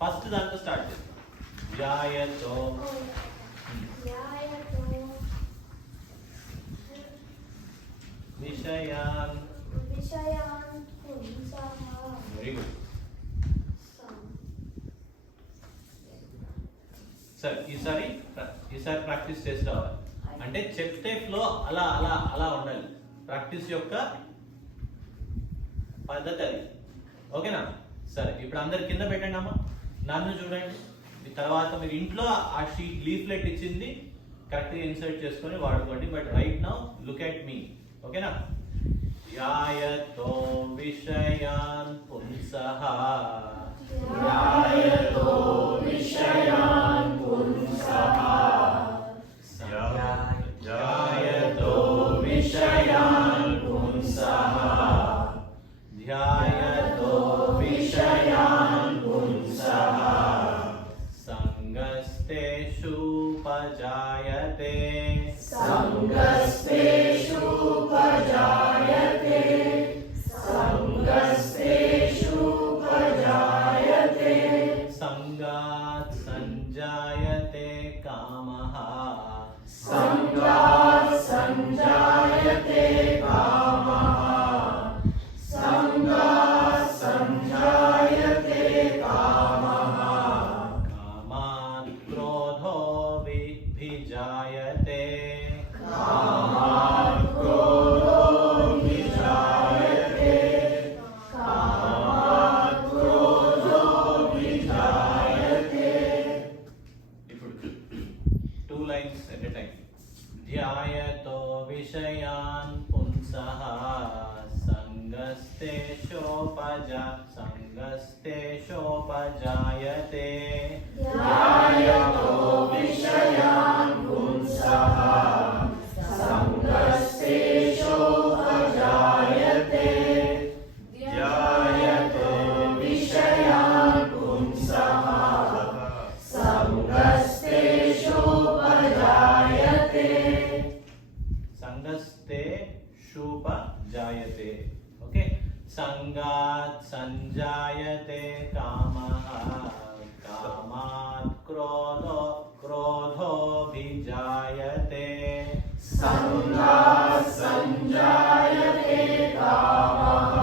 First దాంతో start చేస్తాం. ధ్యాయతో విషయాన్. Very good. సరే ఈసారి ప్రాక్టీస్ చేసి రావాలి. అంటే చెప్తే ఫ్లో అలా అలా అలా ఉండాలి. ప్రాక్టీస్ యొక్క పద్ధతి అది. ఓకేనా? సరే ఇప్పుడు అందరు కింద పెట్టండి అమ్మా. నన్ను చూడండి. తర్వాత మీరు ఇంట్లో ఆ షీట్ లీఫ్లెట్ ఇచ్చింది కరెక్ట్గా ఇన్సర్ట్ చేసుకొని వాడుకోండి. But right now look at me. ఓకేనా? ధ్యాయతో విషయాన్ పుంసః. ధ్యాయతో విషయాన్ పుంసః. ధ్యాయతో విషయాన్ పుంసః. ధ్యాయతో విషయాన్ పుంసః. సంగస్తేషూపజాయతే. సంగస్తేషూపజాయతే. సంగస్తేషూపజాయతే. సంగాత్ సంజాయతే కామః. సంగాత్ సంజాయతే కామః. సంగాత్ సంజాయతే కామః. కామాత్ క్రోధో విభిజాయతే. కామాత్ క్రోధో విజాయతే. కామాత్ క్రోధో విజాయతే. ఇప్పుడు 2 lines at a time. ధ్యాయతో విషయాన్ పుంసః. సంగస్తేషోపజాయతే. ధ్యాయతో విషయాన్ పుంసః. సంగస్తేషోపజాయతే. ధ్యాయతో విషయాన్ పుంసః. సంగస్తేషోపజాయతే. సంగస్తే శూపజాయతే. ఓకే. సంగాత్ సంజాయతే కామః. కామాత్ క్రోధోభిజాయతే. సంగాత్ సంజాయతే కామః.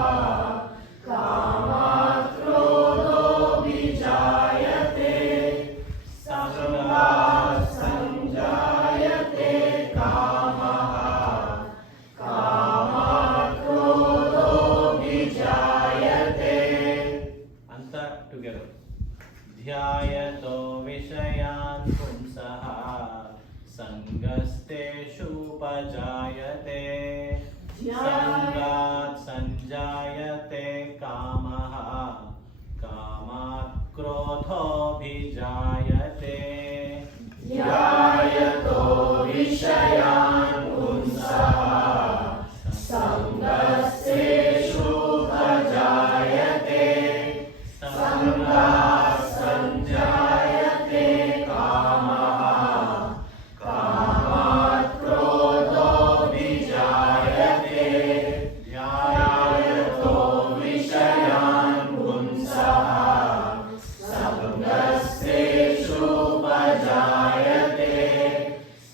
కామాత్ క్రోధోభిజాయతే. సంగాత్ సంజాయతే కామః. కామాత్ క్రోధోభిజాయతే. అంతా టుగెదర్. ధ్యాయతో విషయాన్ పుంసః. సంగస్తేషూపజాయతే. సంగాత్ సంజాయతే కామః. కామాత్ క్రోధోభిజాయతే. ధ్యాయతో విషయాన్ పుంసః. సంగస్తేషూపజాయతే. సంగాత్ సంజాయతే కామః. కామాత్ క్రోధోభిజాయతే. ధ్యాయతో విషయాన్ పుంసః. సంగస్తేషూపజాయతే.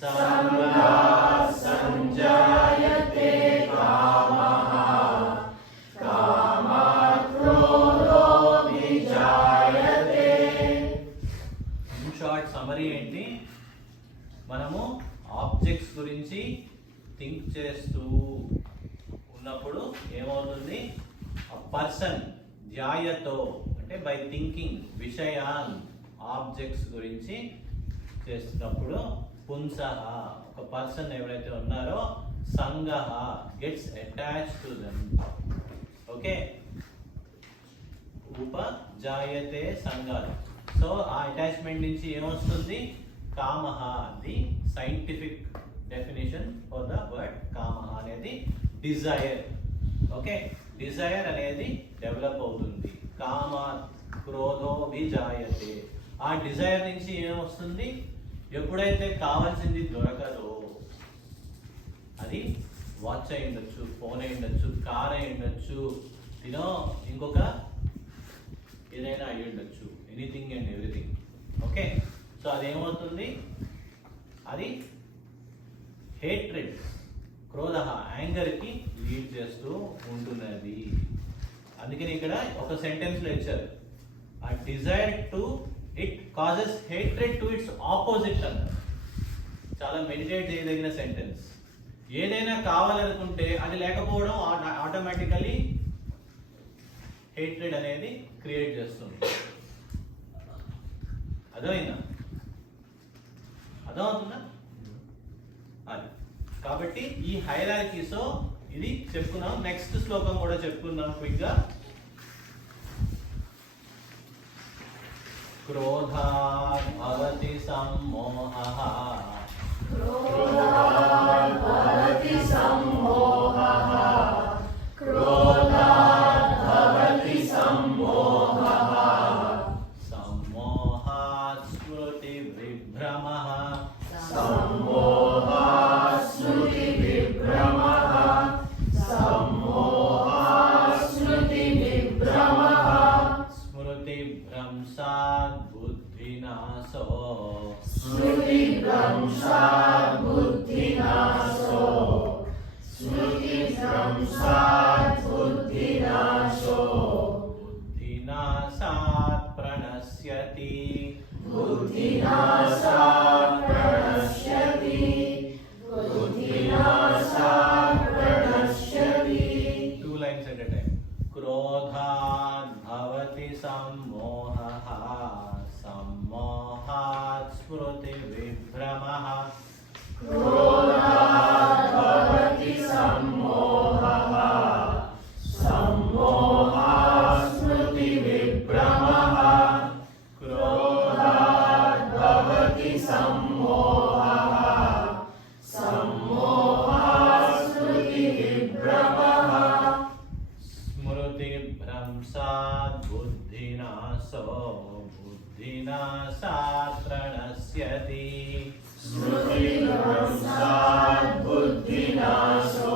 సంగాత్ సంజాయతే కామః. కామాత్ క్రోధోభిజాయతే. ఇన్ షార్ట్ సమరీ ఏంటి? మనము ఆబ్జెక్ట్స్ గురించి థింక్ చేస్తూ ఉన్నప్పుడు ఏమవుతుంది? ఆ పర్సన్ ధ్యాయతో అంటే బై థింకింగ్ విషయాన్ ఆబ్జెక్ట్స్ గురించి చేస్తున్నప్పుడు పుంసః ఒక పర్సన్ ఎవరైతే ఉన్నారో సంగః gets attached to them. Okay. ఉపజాయతే సంగాత్. సో ఆ అటాచ్మెంట్ నుంచి ఏమొస్తుంది? కామః. The scientific definition for the word కామః అనేది డిజైర్. ఓకే. డిజైర్ అనేది డెవలప్ అవుతుంది. కామాత్ క్రోధోభిజాయతే. ఆ డిజైర్ నుంచి ఏమొస్తుంది? ఎప్పుడైతే కావాల్సింది దొరకదో, అది వాచ్ అయి ఉండొచ్చు, ఫోన్ అయి ఉండొచ్చు, కార్ అయి ఉండొచ్చు, ఇంకొక ఏదైనా అయి ఉండొచ్చు, anything and everything. Okay, so అదేమవుతుంది, అది హేట్రెడ్, క్రోధ, యాంగర్కి లీడ్ చేస్తూ ఉంటున్నది. అందుకని ఇక్కడ ఒక సెంటెన్స్లో ఇచ్చారు, ఆ desire to it causes hatred to it's opposite అన్నారు. చాలా మెడిటేట్ చేయదగిన సెంటెన్స్. ఏదైనా కావాలనుకుంటే అది లేకపోవడం ఆటోమేటికలీ హేట్రెడ్ అనేది క్రియేట్ చేస్తుంది. అర్థమైందా? అర్థమవుతుందా? అది కాబట్టి ఈ హైరార్కీతో ఇది చెప్పుకున్నాం. నెక్స్ట్ శ్లోకం కూడా చెప్పుకుందాం క్విక్గా. క్రోధాత్ భవతి సమ్మోహః, క్రోధాత్ భవతి సమ్మోహః, క్రోధాత్ భవతి సమ్మోహః, సమ్మోహాత్ స్మృతి విభ్రమః, సమ్మోహాత్ స్మృతి విభ్రమః, సమ్మోహాత్ స్మృతి విభ్రమః, స్మృతి భ్రంశాత్ బుద్ధినాశో, స్మృతి భ్రంశాత్ బుద్ధినాశో, స్మృతి భ్రంశాత్ బుద్ధినాశో, బుద్ధినాశాత్ ప్రణశ్యతి, బుద్ధినాశాత్ ప్రణశ్యతి, బుద్ధినాశాత్ ప్రణశ్యతి. 2 lines at a time. క్రోధాత్ Bhavati సమ్మోహః, సమ్మోహాత్ Smriti విభ్రమః, క్రోధాత్ Bhavati సమ్మోహః, సమ్మోహాత్ Smriti విభ్రమః, క్రోధాత్ Bhavati సమ్మోహః, సమ్మోహాత్ Smriti విభ్రమః, Smriti భ్రంశాత్ బుద్ధినాశో, బుద్ధినాశాత్ ప్రణశ్యతి, Smriti భ్రంశాత్ బుద్ధినాశో,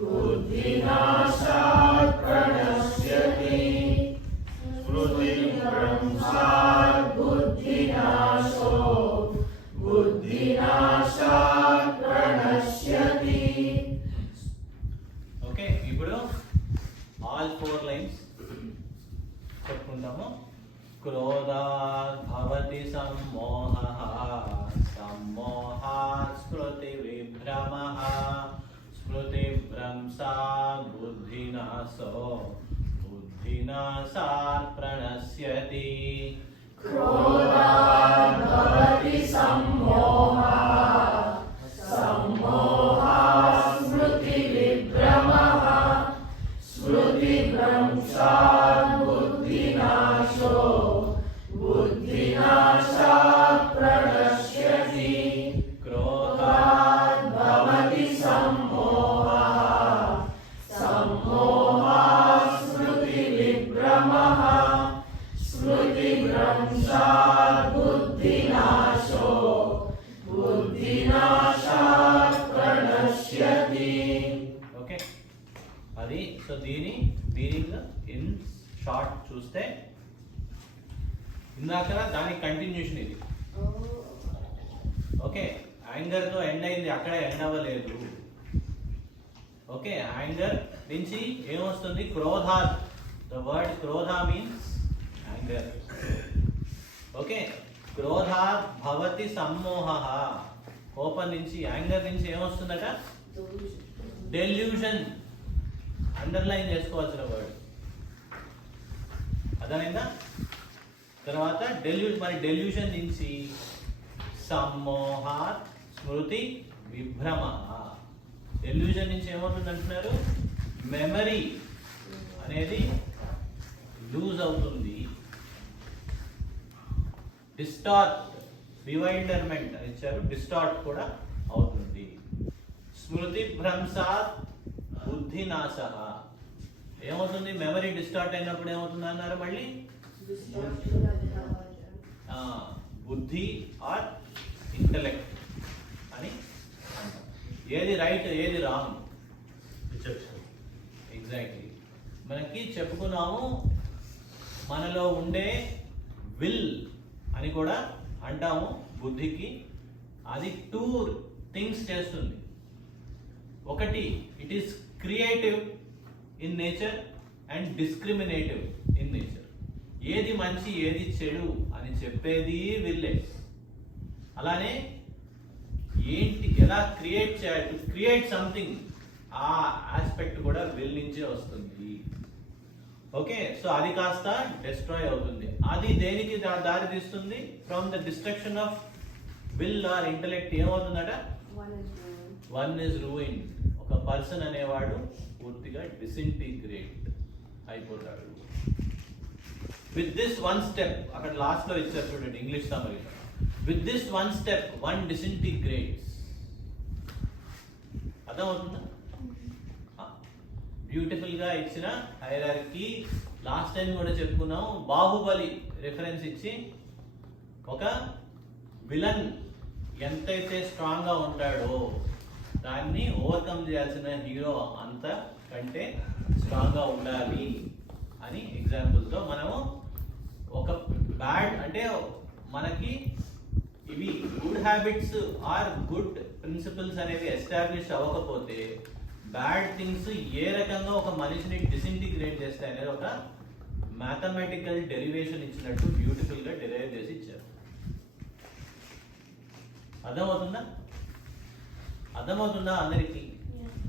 బుద్ధినాశాత్ ప్రణశ్యతి, Smriti భ్రంశాత్ బుద్ధినాశో, బుద్ధినాశాత్ ప్రణశ్యతి. Okay, ఇప్పుడు ఆల్ 4 lines చెప్పుకుంటాము. క్రోధాత్ భవతి సమ్మోహః, సమ్మోహాత్ స్మృతి విభ్రమః, స్మృతి భ్రంశాత్ బుద్ధినాశో, బుద్ధినాశాత్ ప్రణశ్యతి. క్రోధాత్ భవతి సమ్మోహః, సమ్మోహాత్ స్మృతి విభ్రమః, స్మృతి భ్రంశాత్ బుద్ధినాశో, బుద్ధినాశాత్ ప్రణశ్యతి. క్రోధాత్ భవతి సమ్మోహః, సమ్మోహాత్ స్మృతి విభ్రమః, స్మృతి భ్రంశాత్ బుద్ధినాశో, బుద్ధినాశాత్ ప్రణశ్యతి. ఓకే, అది సో దీని ఇన్ షార్ట్ చూస్తే ఇందాక దాని కంటిన్యూషన్ ఇది. ఓకే, యాంగర్తో ఎండ్ అయింది, అక్కడ ఎండ్ అవ్వలేదు. ఓకే, యాంగర్ నుంచి ఏమొస్తుంది, క్రోధాత్. ద వర్డ్ క్రోధ మీన్స్ యాంగర్. ఓకే, క్రోధాత్ భవతి సమ్మోహః, కోపం నుంచి, యాంగర్ నుంచి ఏమొస్తుందట, డెల్యూషన్. అండర్లైన్ చేసుకోవాల్సిన వర్డ్ అర్థమైందా? తర్వాత డెల్యూషన్ నుంచి సమ్మోహాత్ స్మృతి విభ్రమ. డెల్యూషన్ నుంచి ఏమవుతుంది అంటున్నారు, మెమరీ అనేది లూజ్ అవుతుంది. డిస్టార్ట్, బివైల్డర్మెంట్ అని ఇచ్చారు, డిస్టార్ట్ కూడా అవుతుంది. స్మృతి భ్రంశాత్ బుద్ధి నాశ. ఏమవుతుంది, మెమరీ డిస్టార్ట్ అయినప్పుడు ఏమవుతుంది అన్నారు మళ్ళీ, బుద్ధి ఆర్ ఇంటలెక్ట్ అని అంటాం. ఏది రైట్ ఏది రాంగ్, ఎగ్జాక్ట్లీ. మనకి చెప్పుకున్నాము మనలో ఉండే విల్ అని కూడా అంటాము బుద్ధికి. అది 2 థింగ్స్ చేస్తుంది. ఒకటి, it is creative in nature and discriminative in nature. ఏది మంచి ఏది చెడు అని చెప్పేది విల్లే. అలానే ఏంటి ఎలా క్రియేట్ చేయాలి, టు క్రియేట్ సంథింగ్, ఆ ఆస్పెక్ట్ కూడా విల్ నుంచే వస్తుంది. ఓకే, సో అది కాస్త డిస్ట్రాయ్ అవుతుంది. అది దేనికి దారి తీస్తుంది? From the destruction of will or intellect ఏమవుతుందట? One is ruin. ఒక పర్సన్ అనేవాడు పూర్తిగా డిసింటిగ్రేట్ అయిపోతాడు. విత్ దిస్ వన్ స్టెప్, అక్కడ లాస్ట్ లో ఇచ్చారు చూడండి English summary. With this one step one disintegrates. అర్థమవుతుందా? బ్యూటిఫుల్ గా ఇచ్చిన హైరార్కీ. లాస్ట్ టైం కూడా చెప్పుకున్నాం, బాహుబలి రిఫరెన్స్ ఇచ్చి ఒక విలన్ ఎంతైతే స్ట్రాంగ్ గా ఉంటాడో దాన్ని ఓవర్కమ్ చేయాల్సిన హీరో అంత కంటే స్ట్రాంగ్ గా ఉండాలి అని ఎగ్జాంపుల్స్ తో మనము ఒక బ్యాడ్ అంటే మనకి ఇవి good habits are good principles అనేవి ఎస్టాబ్లిష్ అవ్వకపోతే బ్యాడ్ థింగ్స్ ఏ రకంగా ఒక మనిషిని డిసింటిగ్రేట్ చేస్తాయి అనేది ఒక మ్యాథమెటికల్ డెరివేషన్ ఇచ్చినట్టు బ్యూటిఫుల్ గా డెరైవ్ చేసి ఇచ్చారు. అర్థమవుతుందా? అర్థమవుతుందా అందరికి?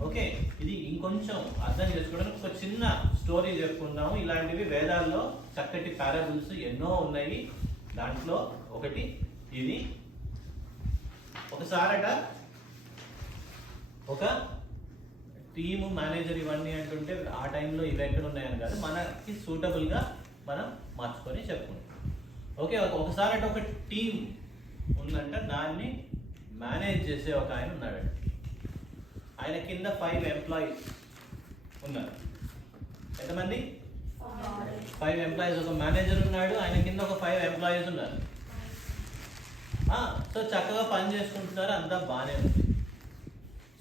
ఓకే, ఇది ఇంకొంచెం అర్థం చేసుకోవడానికి ఒక చిన్న స్టోరీ చెప్పుకుందాము. ఇలాంటివి వేదాల్లో చక్కటి పారాబుల్స్ ఎన్నో ఉన్నాయి. దాంట్లో ఒకటి ఇది. ఒకసారట ఒక టీము మేనేజర్ ఇవన్నీ అంటుంటే ఆ టైంలో ఇవి ఎక్కడ ఉన్నాయని కాదు, మనకి సూటబుల్ గా మనం మార్చుకొని చెప్పుకుంటాం. ఓకే, ఒకసారట ఒక టీం ఉందంట, దాన్ని మేనేజ్ చేసే ఒక ఆయన ఉన్నాడు. ఆయన కింద 5 ఎంప్లాయీస్ ఉన్నారు. ఎంతమంది? 5 ఎంప్లాయీస్. ఒక మేనేజర్ ఉన్నాడు, ఆయన కింద ఒక 5 ఎంప్లాయీస్ ఉన్నారు. సో చక్కగా పని చేసుకుంటున్నారు, అంతా బాగానే ఉంది.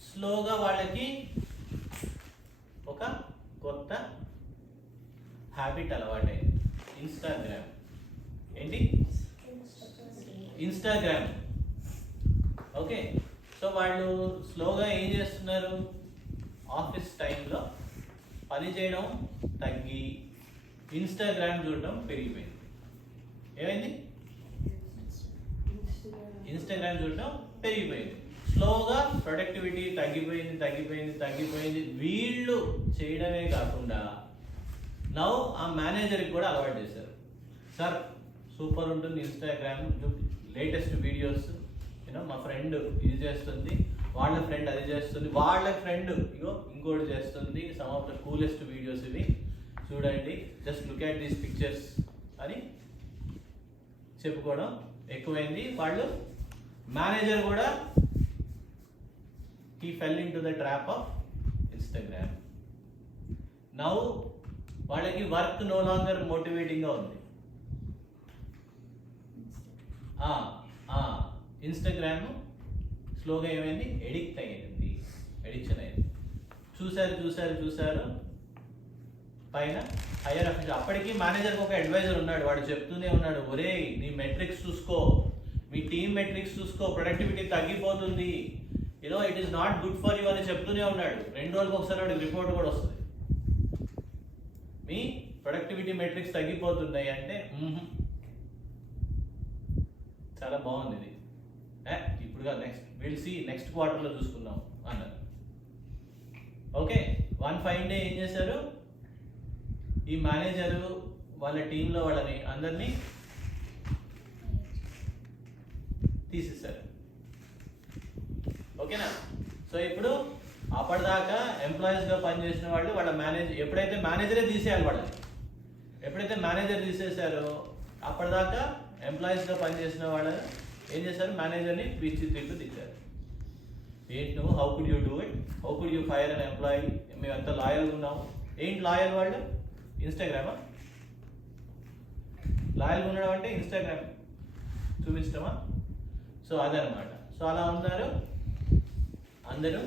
స్లోగా వాళ్ళకి ఒక కొత్త హ్యాబిట్ అలవాటైంది. ఇన్స్టాగ్రామ్. ఏంటి? ఇన్స్టాగ్రామ్. ఓకే, సో వాళ్ళు స్లోగా ఏం చేస్తున్నారు? ఆఫీస్ టైంలో పని చేయడం తగ్గి ఇన్స్టాగ్రామ్ చూడడం పెరిగిపోయింది. ఏమైంది? ఇన్స్టాగ్రామ్ చూడడం పెరిగిపోయింది. స్లోగా ప్రొడక్టివిటీ తగ్గిపోయింది. వీళ్ళు చేయడమే కాకుండా నౌ ఆ మేనేజర్కి కూడా అలవాటు చేశారు. సార్ సూపర్ ఉంటుంది ఇన్స్టాగ్రామ్, లేటెస్ట్ వీడియోస్, యూనో మా ఫ్రెండ్ ఇది చేస్తుంది, వాళ్ళ ఫ్రెండ్ అది చేస్తుంది, వాళ్ళ ఫ్రెండ్ ఇగో ఇంకోటి చేస్తుంది, some of the coolest videos ఇవి చూడండి, just look at these pictures అని చెప్పుకోవడం ఎక్కువైంది. వాళ్ళు మేనేజర్ కూడా he fell into the trap of Instagram. Now వాళ్ళకి వర్క్ నో లాంగర్ మోటివేటింగ్ గా ఉంది. ఇన్స్టాగ్రామ్ స్లోగా ఏమైంది? ఎడిక్షన్ అయింది. చూశారు పైన హైయర్ అఫీషియల్. అప్పటికి మేనేజర్కి ఒక అడ్వైజర్ ఉన్నాడు, వాడు చెప్తూనే ఉన్నాడు, ఒరేయ్ నీ మెట్రిక్స్ చూసుకో, మీ టీమ్ మెట్రిక్స్ చూసుకో, ప్రొడక్టివిటీ తగ్గిపోతుంది, you know it is not good for you అని చెప్తూనే ఉన్నాడు. 2 రోజులకు ఒకసారి వాడికి రిపోర్ట్ కూడా వస్తుంది, మీ ప్రొడక్టివిటీ మెట్రిక్స్ తగ్గిపోతున్నాయి అంటే చాలా బాగుంది ఇది, ఇప్పుడుగా నెక్స్ట్ క్వార్టర్లో చూసుకుందాం అన్నారు. ఓకే, వన్ ఫైన్ డే ఏం చేశారు? ఈ మేనేజరు వాళ్ళ టీంలో వాళ్ళని అందరినీ తీసేశారు. ఓకేనా? సో ఇప్పుడు అప్పటిదాకా ఎంప్లాయీస్గా పనిచేసిన వాళ్ళు వాళ్ళ ఎప్పుడైతే మేనేజరే తీసేయాలి వాళ్ళని, ఎప్పుడైతే మేనేజర్ తీసేశారో అప్పటిదాకా ఎంప్లాయీస్గా పనిచేసిన వాళ్ళని ఏం చేశారు? మేనేజర్ని తిట్టు తిట్టారు. ఏంటి నువ్వు, how could you do it, how could you fire an employee, మేము ఎంత లాయల్గా ఉన్నాము. ఏంటి లాయల్ వాళ్ళు? ఇన్స్టాగ్రామా? లాయల్గా ఉండడం అంటే ఇన్స్టాగ్రామ్ చూపించడమా? సో అదనమాట. సో అలా ఉన్నారు అందరూ.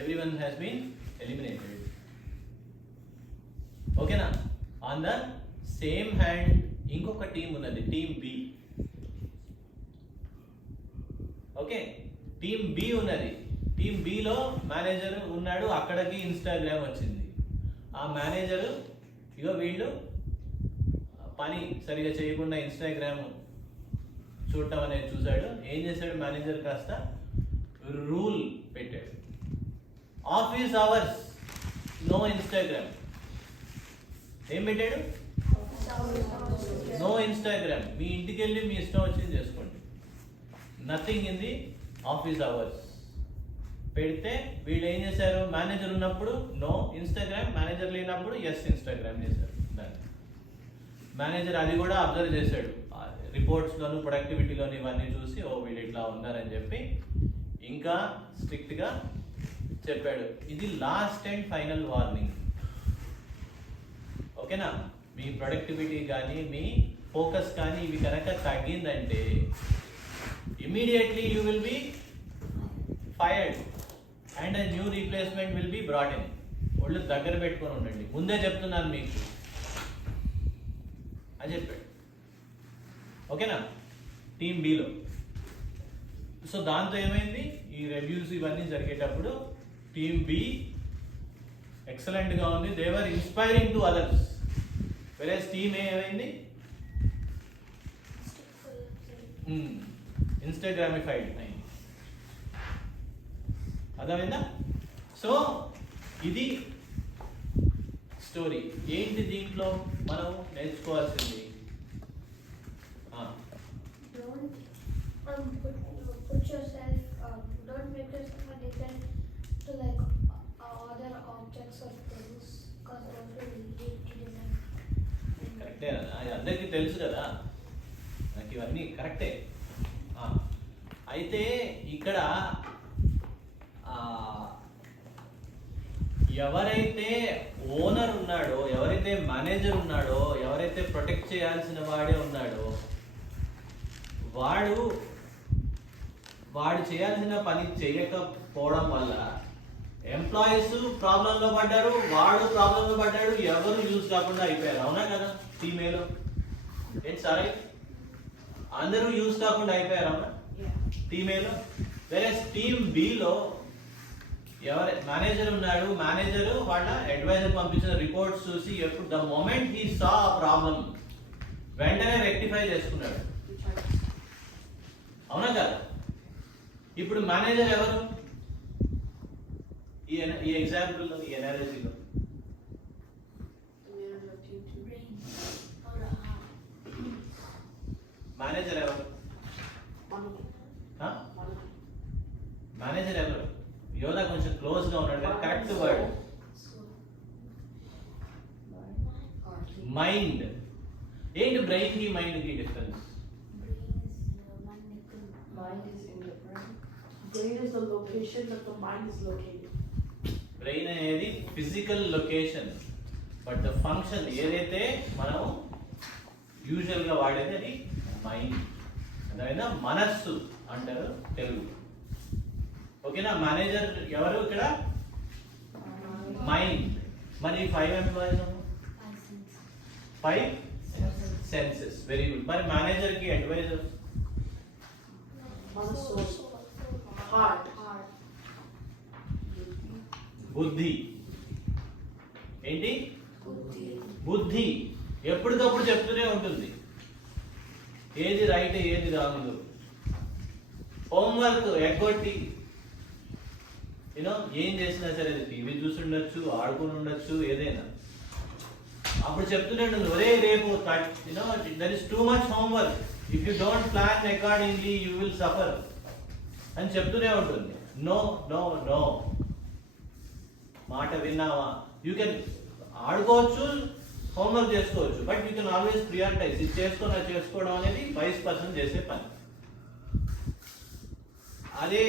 Everyone has been eliminated. ఓకేనా? ఆన్ ద సేమ్ హ్యాండ్ ఇంకొక టీం ఉన్నది, team B. Okay, team B ఉన్నది. టీం బిలో మేనేజర్ ఉన్నాడు, అక్కడికి ఇన్స్టాగ్రామ్ వచ్చింది. ఆ మేనేజర్ ఇగో వీళ్ళు పని సరిగా చేయకుండా ఇన్స్టాగ్రామ్ చూడటం అనేది చూశాడు. ఏం చేశాడు మేనేజర్, కాస్త రూల్ పెట్టాడు, ఆఫీస్ అవర్స్ నో ఇన్స్టాగ్రామ్. ఏం పెట్టాడు, నో ఇన్స్టాగ్రామ్. మీ ఇంటికి వెళ్ళి మీ ఇష్టం వచ్చింది చేసుకోండి, nothing in the office hours పెడితే వీళ్ళు ఏం చేశారు, మేనేజర్ ఉన్నప్పుడు నో ఇన్స్టాగ్రామ్, మేనేజర్ లేనప్పుడు ఎస్ ఇన్స్టాగ్రామ్ చేశారు. దాన్ని మేనేజర్ అది కూడా అబ్జర్వ్ చేశాడు, రిపోర్ట్స్లోను ప్రొడక్టివిటీలోను ఇవన్నీ చూసి ఓ వీళ్ళు ఇట్లా ఉన్నారని చెప్పి ఇంకా స్ట్రిక్ట్గా చెప్పాడు. ఇది లాస్ట్ అండ్ ఫైనల్ వార్నింగ్. ఓకేనా, మీ ప్రొడక్టివిటీ కానీ మీ ఫోకస్ కానీ ఇవి కనుక తగ్గిందంటే immediately you will be fired and a new replacement will be brought in. ఒళ్ళు దగ్గర పెట్టుకొని ఉండండి, ముందే చెప్తున్నాను మీకు అని చెప్పాడు. ఓకేనా, టీం బిలో. సో దాంతో ఏమైంది, ఈ రివ్యూస్ ఇవన్నీ జరిగేటప్పుడు టీం బి ఎక్సలెంట్గా ఉంది, they're inspiring to others. Versus team A ఏమైంది, ఇన్స్టాగ్రామిఫైడ్ అయింది. అర్థమైందా? సో ఇది స్టోరీ. ఏంటి దీంట్లో మనం నేర్చుకోవాల్సింది, put yourself, don't make yourself addicted to like other objects or things, because those will lead to them. కరెక్టే, అది అందరికీ తెలుసు కదా, నాకు ఇవన్నీ కరెక్టే. అయితే ఇక్కడ ఎవరైతే ఓనర్ ఉన్నాడో, ఎవరైతే మేనేజర్ ఉన్నాడో, ఎవరైతే ప్రొటెక్ట్ చేయాల్సిన వాడే ఉన్నాడో వాడు చేయాల్సిన పని చేయకపోవడం వల్ల ఎంప్లాయీస్ ప్రాబ్లంలో పడ్డారు, వాడు ప్రాబ్లంలో పడ్డాడు, ఎవరు యూజ్ కాకుండా అయిపోయారు. అవునా కదా, టీమేలో ఏంటి సారీ, అందరూ యూజ్ కాకుండా అయిపోయారు. అవునా టీమేలో. వేరే టీమ్ బిలో ఎవరు మేనేజర్ ఉన్నాడు, మేనేజర్ వాళ్ళ అడ్వైజర్ పంపించిన రిపోర్ట్స్ చూసి ఎప్పుడు the moment he saw problem వెంటనే రెక్టిఫై చేసుకున్నాడు. అవునా కదా, ఇప్పుడు మేనేజర్ ఎవరు ఈ ఎగ్జాంపుల్లో, ఈ ఎనాలజీలో? మేనేజర్ ఎవరు, మేనేజర్ ఎవరు? యోధా కొంచెం క్లోజ్ గా ఉన్నాడు కదా, కరెక్ట్ వర్డ్ మైండ్. ఏంటి బ్రెయిన్ కి మైండ్ కి difference? Mind is in the brain. Brain is the location that the mind is located. Brain అనేది physical location, but the function ఏదైతే మనం యూజువల్ గా వాడేది అది మైండ్, అదైనా మనస్సు అంటారు తెలుగు. ఓకేనా, మేనేజర్ ఎవరు ఇక్కడ? మైండ్. మరి 5 ఎంప్లాయీస్, 5 సెన్సెస్. Very good. మరి మేనేజర్ కి అడ్వైజర్ Heart. బుద్ధి. ఏంటి? బుద్ధి ఎప్పటికప్పుడు చెప్తూనే ఉంటుంది ఏది రైట్ ఏది రాంగ్. హోంవర్క్ ఎగ్గొట్టి ఏం చేసినా సరే టీవీ చూసి ఉండొచ్చు, ఆడుకుని ఉండొచ్చు, ఏదైనా అప్పుడు చెప్తూనే ఉంటుంది, ఒరే రేపు there is too much homework, if you don't plan accordingly you will suffer అని చెప్తూనే ఉంటుంది. నో నో నో, మాట విన్నావా? యూ కెన్ ఆడుకోవచ్చు, హోంవర్క్ చేసుకోవచ్చు, but you can always prioritise. ఇది చేసుకోవడం అనేది వైస్ పర్సన్ చేసే పని. అదే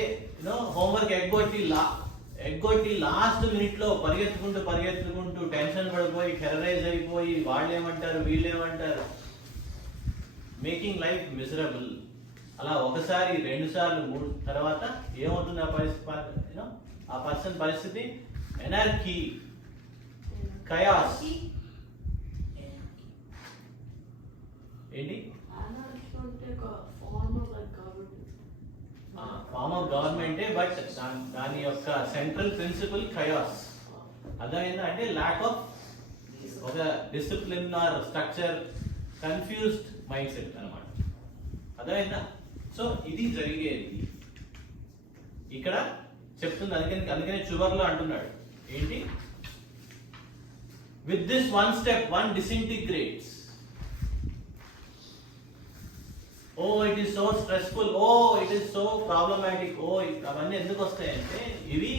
హోంవర్క్ ఎగ్గొట్టి లాస్ట్ మినిట్ లో పరిగెత్తుకుంటూ టెన్షన్ పడిపోయి టెర్రరైజ్ అయిపోయి వాళ్ళేమంటారు వీళ్ళేమంటారు, మేకింగ్ లైఫ్ మిజరబుల్. అలా ఒకసారి 2 సార్లు 3 తర్వాత ఏమవుతుంది ఆ పర్సన్ పరిస్థితి? ఎనర్కీ, కయాస్. ఏంటి Anarchy అంటే ఒక form of like government. Form of గవర్నమెంటే, బట్ దాని యొక్క సెంట్రల్ ప్రిన్సిపల్ ఖయాస్. అర్థమైందా? అంటే ల్యాక్ ఆఫ్ ఒక discipline or structure, confused mindset అనమాట. అర్థమైందా? సో ఇది జరిగేది ఇక్కడ చెప్తుంది. అందుకనే చివర్లో అంటున్నాడు ఏంటి, with this one step one disintegrates. Oh it is so stressful, oh it is so problematic, oh అవన్నీ ఎందుకు వస్తాయంటే ఇవి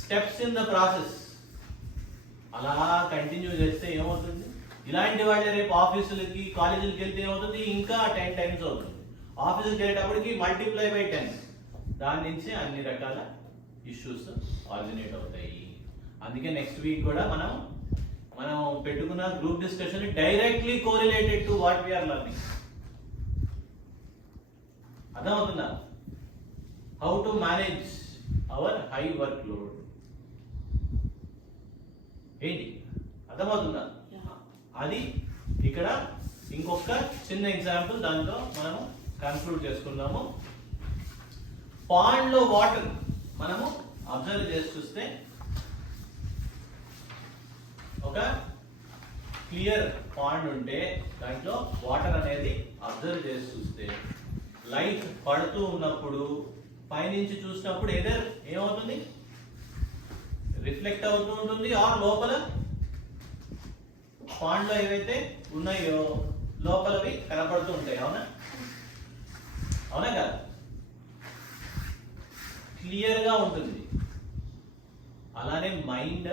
స్టెప్స్ ఇన్ ద ప్రాసెస్. అలా కంటిన్యూ చేస్తే ఏమవుతుంది, ఇలాంటి వాళ్ళే రేపు ఆఫీసులకి కాలేజీలకి వెళ్తే ఏమవుతుంది, ఇంకా 10 times అవుతుంది. ఆఫీసుకి వెళ్ళేటప్పటికి మల్టిప్లై బై 10. దాని నుంచి అన్ని రకాల ఇష్యూస్ ఆరిజినేట్ అవుతాయి. అందుకే నెక్స్ట్ వీక్ కూడా మనం పెట్టుకున్న group discussion directly correlated to what we are learning. అర్థమవుతుందా? How to manage our high workload. ఏంటి అర్థమవుతుందా? అది ఇక్కడ ఇంకొక చిన్న ఎగ్జాంపుల్, దాంతో మనము కన్క్లూడ్ చేసుకుందాము. పాండ్ లో వాటర్ మనము అబ్జర్వ్ చేసి చూస్తే ఒక క్లియర్ పాండ్ ఉంటే దాంట్లో వాటర్ అనేది అబ్జర్వ్ చేసి చూస్తే లైట్ పడుతూ ఉన్నప్పుడు పైనుంచి చూసినప్పుడు ఎదర్ ఏమవుతుంది, రిఫ్లెక్ట్ అవుతూ ఉంటుంది, ఆర్ లోపల పాండ్ లో ఏవైతే ఉన్నాయో లోపలవి కనపడుతూ ఉంటాయి. అవునా? అవునా కదా? క్లియర్ గా ఉంటుంది. అలానే మైండ్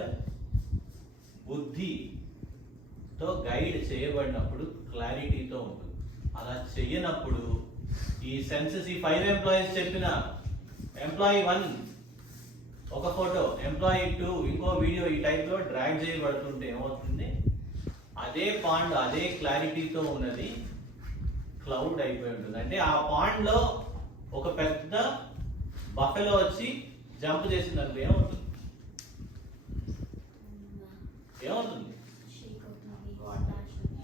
బుద్ధితో గైడ్ చేయబడినప్పుడు క్లారిటీతో ఉంటుంది. అలా చెయ్యనప్పుడు ఈ సెన్సెస్, ఈ 5 ఎంప్లాయీస్ చెప్పిన ఎంప్లాయీ 1 ఒక ఫోటో, ఎంప్లాయీ 2 ఇంకో వీడియో, ఈ టైప్ లో డ్రాగ్ చేయబడుతుంటే ఏమవుతుంది, అదే పాండ్ అదే క్లారిటీతో ఉన్నది క్లౌడ్ అయిపోయి ఉంటుంది. అంటే ఆ పాండ్ లో ఒక పెద్ద బఫెలో వచ్చి జంప్ చేసిందంటే ఏమవుతుంది,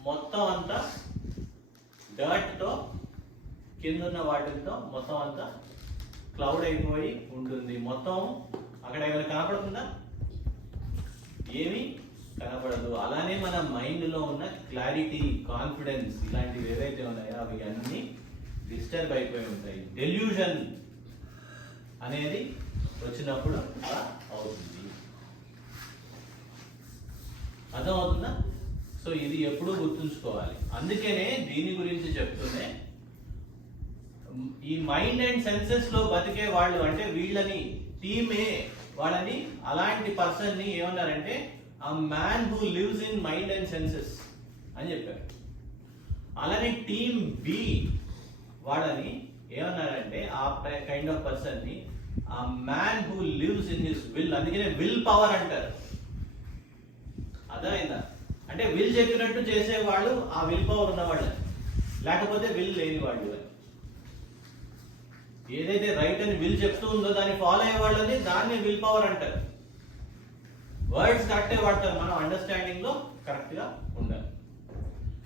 మొత్తం అంతా డర్ట్ తో కిందున్న వాటితో మొత్తం అంతా క్లౌడ్ అయిపోయి ఉంటుంది. మొత్తం అక్కడ ఏమైనా కనపడుతుందా? ఏమీ కనపడదు. అలానే మన మైండ్ లో ఉన్న క్లారిటీ, కాన్ఫిడెన్స్ ఇలాంటివి ఏవైతే ఉన్నాయో అవి అన్ని డిస్టర్బ్ అయిపోయి ఉంటాయి. డెల్యూజన్ అనేది వచ్చినప్పుడు అలా అవుతుంది. అర్థమవుతుందా? సో ఇది ఎప్పుడూ గుర్తుంచుకోవాలి. అందుకనే దీని గురించి చెప్తూనే ఈ మైండ్ అండ్ సెన్సెస్ లో బతికే వాళ్ళు, అంటే వీళ్ళని టీమే వాళ్ళని అలాంటి పర్సన్ ని ఏమన్నారంటే a man who lives in mind and senses అని చెప్పారు. అలానే టీమ్ బి వాళ్ళని ఏమన్నారంటే ఆ కైండ్ ఆఫ్ పర్సన్ ని a man who lives in his will. అందుకనే విల్ పవర్ అంటారు. అర్థమైందా? అంటే విల్ చెప్పినట్టు చేసేవాళ్ళు ఆ విల్ పవర్ ఉన్నవాళ్ళు, లేకపోతే విల్ లేని వాళ్ళు. ఏదైతే రైట్ అని విల్ చెప్తూ ఉందో దాన్ని ఫాలో అయ్యే వాళ్ళని దాన్ని విల్ పవర్ అంటారు. వర్డ్స్ కరెక్టే వాడతారు, మనం అండర్స్టాండింగ్ లో కరెక్ట్ గా ఉండాలి.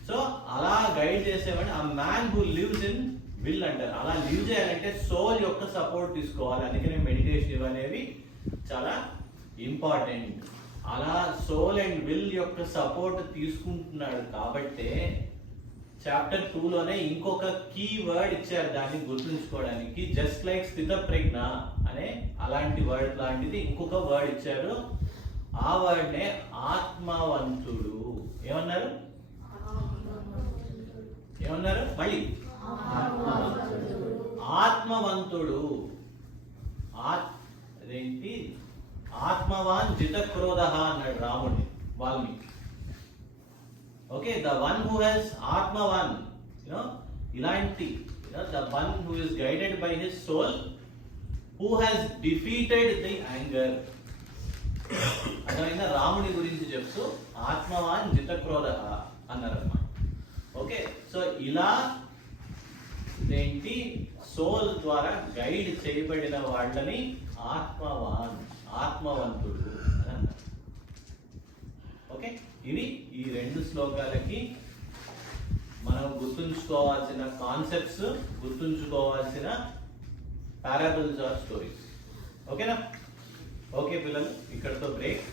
సో అలా గైడ్ చేసేవాడిని ఆ man who lives in will అంటారు. అలా లివ్ చేయాలంటే సోల్ యొక్క సపోర్ట్ తీసుకోవాలి. అందుకనే మెడిటేషన్ అనేవి చాలా ఇంపార్టెంట్. అలా సోల్ అండ్ విల్ యొక్క సపోర్ట్ తీసుకుంటున్నాడు కాబట్టే చాప్టర్ 2 లోనే ఇంకొక కీ వర్డ్ ఇచ్చారు దాన్ని గుర్తుంచుకోవడానికి. జస్ట్ లైక్ స్థిత ప్రజ్ఞ అనే అలాంటి వర్డ్ లాంటిది ఇంకొక వర్డ్ ఇచ్చారు. ఆ వర్డ్ నే ఆత్మవంతుడు. ఏమన్నారు? ఏమన్నారు? మళ్ళీ ఆత్మవంతుడు. అదేంటి? ఆత్మవాన్ జితక్రోధ అన్నాడు రాముడిని Valmiki. Okay, the one who he's ఆత్మవాన్, ఇలాంటి the one who is guided by his soul, who he's defeated the anger. అర్థమైందా? రాముడి గురించి చెప్తూ ఆత్మవాన్ జితక్రోధ అన్నారు అన్నమాట. ఓకే, సో ఇలా ఏంటి, సోల్ ద్వారా గైడ్ చేయబడిన వాళ్ళని ఆత్మవాన్, ఆత్మవంతుడు అని అన్నారు. ఓకే, ఇవి ఈ 2 శ్లోకాలకి గుర్తుంచుకోవాల్సిన కాన్సెప్ట్స్, గుర్తుంచుకోవాల్సిన పారాబుల్స్ ఆర్ స్టోరీస్. ఓకేనా? ఓకే పిల్లలు, ఇక్కడతో బ్రేక్.